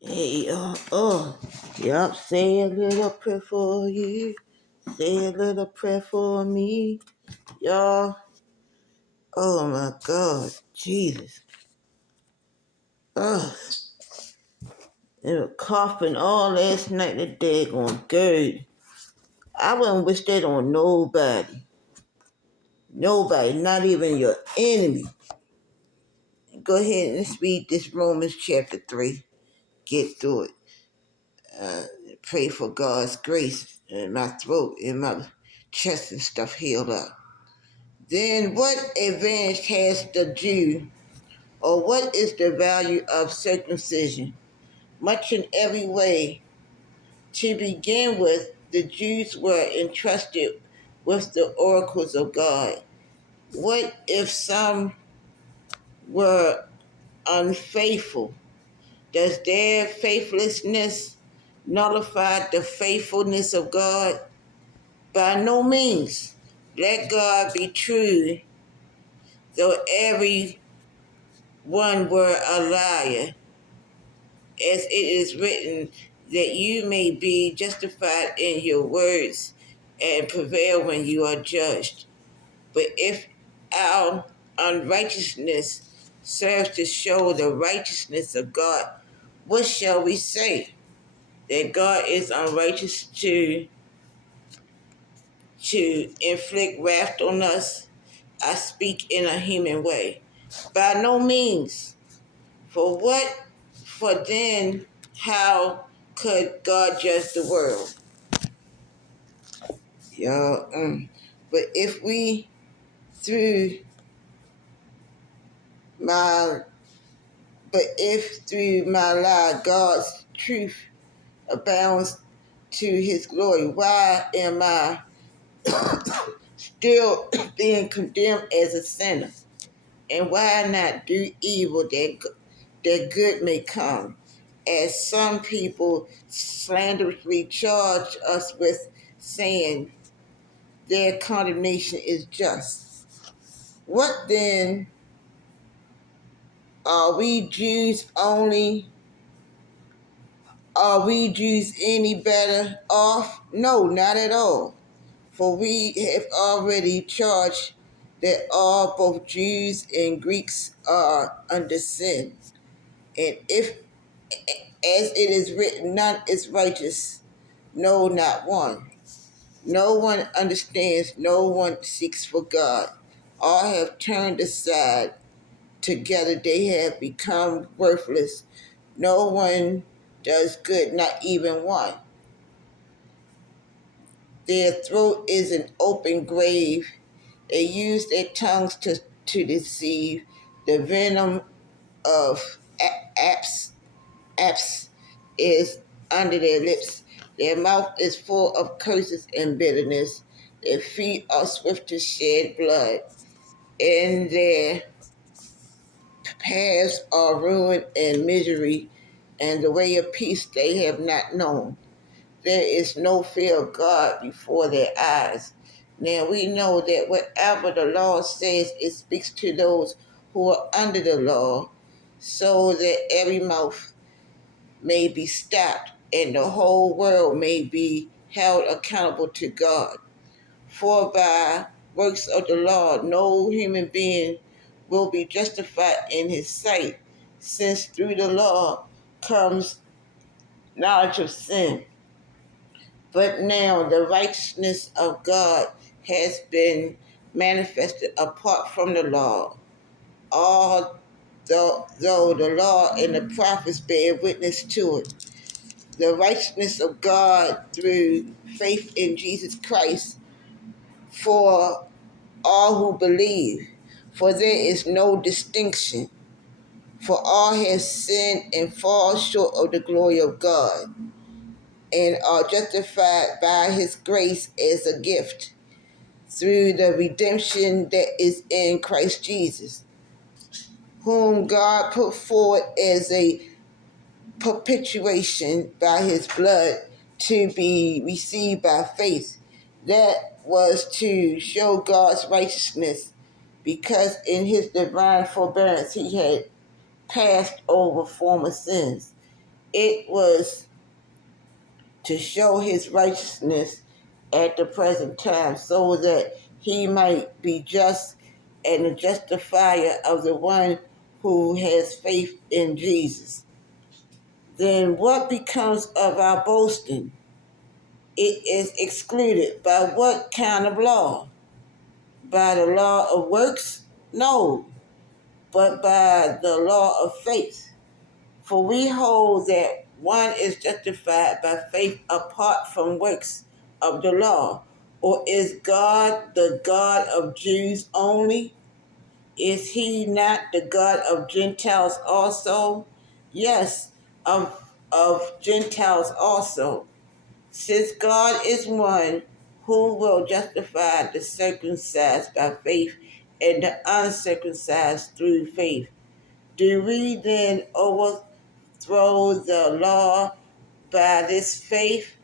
Hey, yep, say a little prayer for you. Say a little prayer for me. Y'all, oh my God, Jesus. Ugh, they were coughing all last night, the daggone GERD. I wouldn't wish that on nobody. Nobody, not even your enemy. Go ahead and let's read this Romans chapter 3. Get through it. Pray for God's grace in my throat, in my chest and stuff healed up. Then what advantage has the Jew, or what is the value of circumcision? Much in every way. To begin with, the Jews were entrusted with the oracles of God. What if some were unfaithful? Does their faithlessness nullify the faithfulness of God? By no means. Let God be true, though every one were a liar, as it is written, that you may be justified in your words and prevail when you are judged. But if our unrighteousness serves to show the righteousness of God, what shall we say? That God is unrighteous to inflict wrath on us? I speak in a human way. By no means. For then how could God judge the world? But through my if through my lie God's truth abounds to his glory, why am I still being condemned as a sinner? And why not do evil that good may come? As some people slanderously charge us with, saying their condemnation is just. What then? Are we Jews only? Are we Jews any better off? No, not at all. For we have already charged that all, both Jews and Greeks, are under sin. And if, as it is written, none is righteous, no, not one. No one understands, no one seeks for God. All have turned aside. Together they have become worthless. No one does good, not even one. Their throat is an open grave. They use their tongues to deceive. The venom of apes is under their lips. Their mouth is full of curses and bitterness. Their feet are swift to shed blood. And their paths are ruin and misery, and the way of peace they have not known. There is no fear of God before their eyes. Now we know that whatever the law says, it speaks to those who are under the law, so that every mouth may be stopped and the whole world may be held accountable to God. For by works of the law, no human being will be justified in his sight, since through the law comes knowledge of sin. But now the righteousness of God has been manifested apart from the law. Although the law and the prophets bear witness to it, the righteousness of God through faith in Jesus Christ for all who believe. For there is no distinction, for all have sinned and fall short of the glory of God, and are justified by his grace as a gift through the redemption that is in Christ Jesus, whom God put forward as a perpetuation by his blood to be received by faith. That was to show God's righteousness, because in his divine forbearance he had passed over former sins. It was to show his righteousness at the present time so that he might be just and a justifier of the one who has faith in Jesus. Then what becomes of our boasting? It is excluded. By what kind of law? By the law of works? No, but by the law of faith. For we hold that one is justified by faith apart from works of the law. Or is God the God of Jews only? Is he not the God of Gentiles also? Yes, of Gentiles also. Since God is one, who will justify the circumcised by faith and the uncircumcised through faith? Do we then overthrow the law by this faith?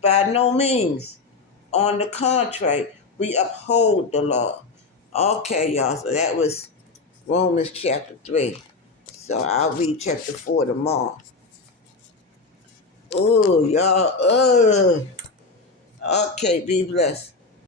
By no means. On the contrary, we uphold the law. Okay, y'all, so that was Romans chapter 3. So I'll read chapter 4 tomorrow. Oh, y'all, okay, be blessed.